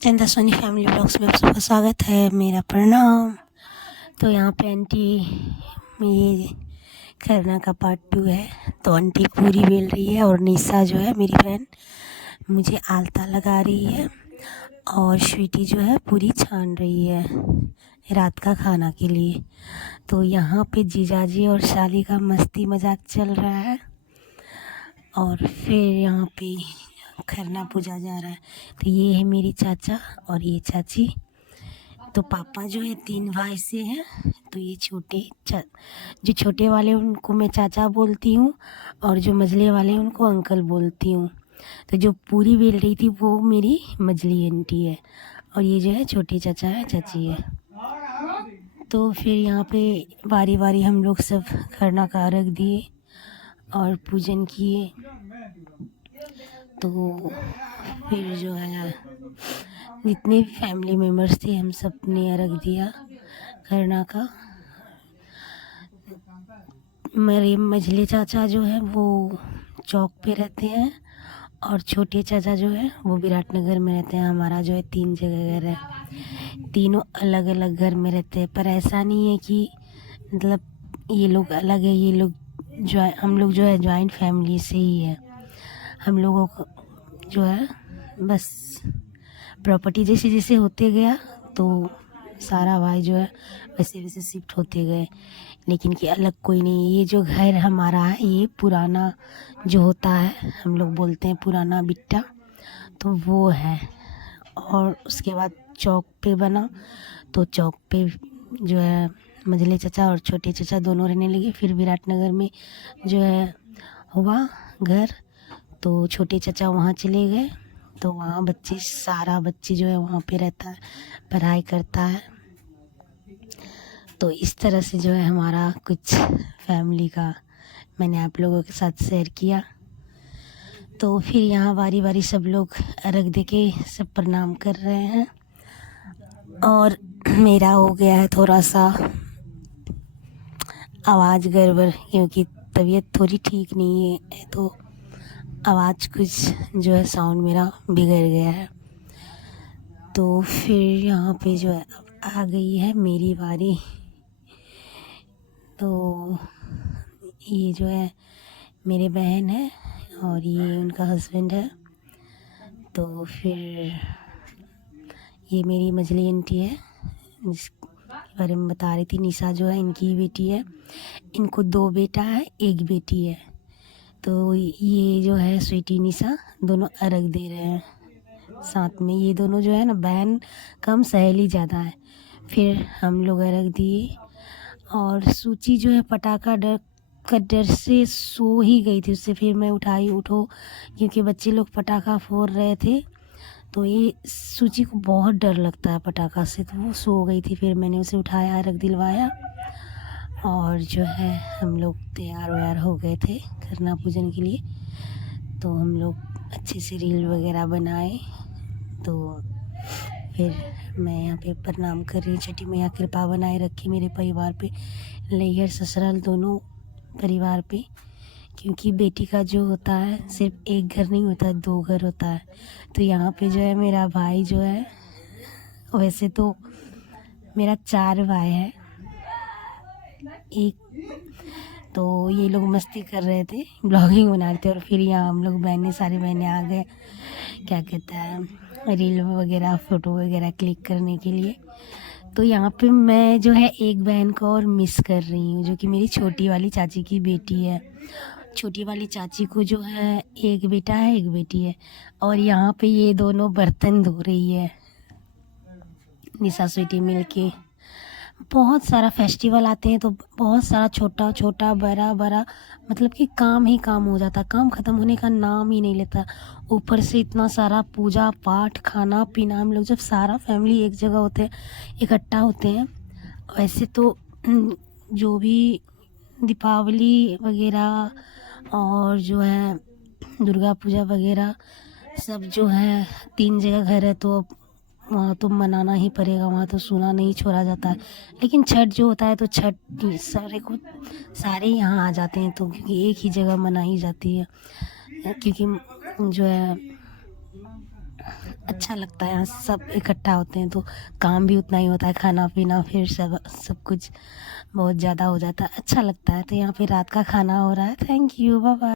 चंदा Soni family blogs में आप सबका स्वागत है। मेरा प्रणाम। तो यहाँ पे आंटी, ये खरना का पार्ट 2 है। तो आंटी पूरी बेल रही है और निशा जो है मेरी बहन मुझे आलता लगा रही है और स्वीटी जो है पूरी छान रही है रात का खाना के लिए। तो यहाँ पे जीजाजी और शाली का मस्ती मजाक चल रहा है और फिर यहाँ पे खरना पूजा जा रहा है। तो ये है मेरी चाचा और ये चाची। तो पापा जो है 3 भाई से हैं। तो ये जो छोटे वाले उनको मैं चाचा बोलती हूँ और जो मझले वाले उनको अंकल बोलती हूँ। तो जो पूरी बेल रही थी वो मेरी मझली आंटी है और ये जो है छोटे चाचा है, चाची है। तो फिर यहाँ पे बारी बारी हम लोग सब खरना का अर्घ दिए और पूजन किए। तो फिर जो है जितने भी फैमिली मेम्बर्स थे हम सब ने अर्घ दिया खरना का। मेरे मझले चाचा जो है वो चौक पे रहते हैं और छोटे चाचा जो है वो विराटनगर में रहते हैं। हमारा जो है 3 जगह घर है, तीनों अलग अलग घर में रहते हैं। पर ऐसा नहीं है कि मतलब ये लोग अलग है, ये लोग हम लोग जो है जॉइंट फैमिली से ही है। हम लोगों को जो है बस प्रॉपर्टी जैसे जैसे होते गया तो सारा भाई जो है वैसे वैसे शिफ्ट होते गए, लेकिन कि अलग कोई नहीं। ये जो घर हमारा है ये पुराना जो होता है, हम लोग बोलते हैं पुराना बिट्टा, तो वो है। और उसके बाद चौक पे बना, तो चौक पे जो है मझले चाचा और छोटे चाचा दोनों रहने लगे। फिर विराटनगर में जो है हुआ घर, तो छोटे चाचा वहाँ चले गए। तो वहाँ सारा बच्चे जो है वहाँ पे रहता है, पढ़ाई करता है। तो इस तरह से जो है हमारा कुछ फैमिली का मैंने आप लोगों के साथ शेयर किया। तो फिर यहाँ बारी बारी सब लोग अर्घ दे के सब प्रणाम कर रहे हैं और मेरा हो गया है थोड़ा सा आवाज़ गड़बड़, क्योंकि तबीयत थोड़ी ठीक नहीं है तो आवाज़ कुछ जो है साउंड मेरा बिगड़ गया है। तो फिर यहाँ पे जो है अब आ गई है मेरी बारी। तो ये जो है मेरे बहन है और ये उनका हस्बैंड है। तो फिर ये मेरी मझली आंटी है जिसके बारे में बता रही थी, निशा जो है इनकी बेटी है। इनको 2 बेटा है, 1 बेटी है। तो ये जो है स्वीटी निशा दोनों अर्घ दे रहे हैं साथ में। ये दोनों जो है ना बहन कम सहेली ज़्यादा है। फिर हम लोग अर्घ दिए और सूची जो है पटाखा डर से सो ही गई थी। उससे फिर मैं उठाई, उठो, क्योंकि बच्चे लोग पटाखा फोड़ रहे थे। तो ये सूची को बहुत डर लगता है पटाखा से, तो वो सो गई थी। फिर मैंने उसे उठाया, अर्घ दिलवाया और जो है हम लोग तैयार व्यार हो गए थे खरना पूजन के लिए। तो हम लोग अच्छे से रील वगैरह बनाए। तो फिर मैं यहाँ पे प्रणाम कर रही, छठी मैया कृपा बनाए रखे मेरे परिवार पे, नैहर ससुराल दोनों परिवार पे। क्योंकि बेटी का जो होता है सिर्फ एक घर नहीं होता, 2 घर होता है। तो यहाँ पे जो है मेरा भाई जो है, वैसे तो मेरा 4 भाई है, तो ये लोग मस्ती कर रहे थे, ब्लॉगिंग बना रहे थे। और फिर यहाँ हम लोग सारी बहनें आ गए, क्या कहता है, रील वगैरह फ़ोटो वगैरह क्लिक करने के लिए। तो यहाँ पे मैं जो है एक बहन को और मिस कर रही हूँ, जो कि मेरी छोटी वाली चाची की बेटी है। छोटी वाली चाची को जो है 1 बेटा है, 1 बेटी है। और यहाँ पे ये दोनों बर्तन धो रही है निशा स्वीटी मिल के। बहुत सारा फेस्टिवल आते हैं तो बहुत सारा छोटा छोटा बड़ा बड़ा, मतलब कि काम ही काम हो जाता, काम ख़त्म होने का नाम ही नहीं लेता। ऊपर से इतना सारा पूजा पाठ, खाना पीना। हम लोग जब सारा फैमिली एक जगह होते हैं, इकट्ठा होते हैं, वैसे तो जो भी दीपावली वगैरह और जो है दुर्गा पूजा वगैरह सब जो है 3 जगह घर है तो वहाँ तो मनाना ही पड़ेगा, वहाँ तो सूना नहीं छोड़ा जाता है। लेकिन छठ जो होता है तो छठ सारे यहाँ आ जाते हैं, तो क्योंकि एक ही जगह मनाई जाती है। क्योंकि जो है अच्छा लगता है यहाँ सब इकट्ठा होते हैं तो काम भी उतना ही होता है, खाना पीना फिर सब कुछ बहुत ज़्यादा हो जाता है, अच्छा लगता है। तो यहाँ पे रात का खाना हो रहा है। Thank you, bye bye.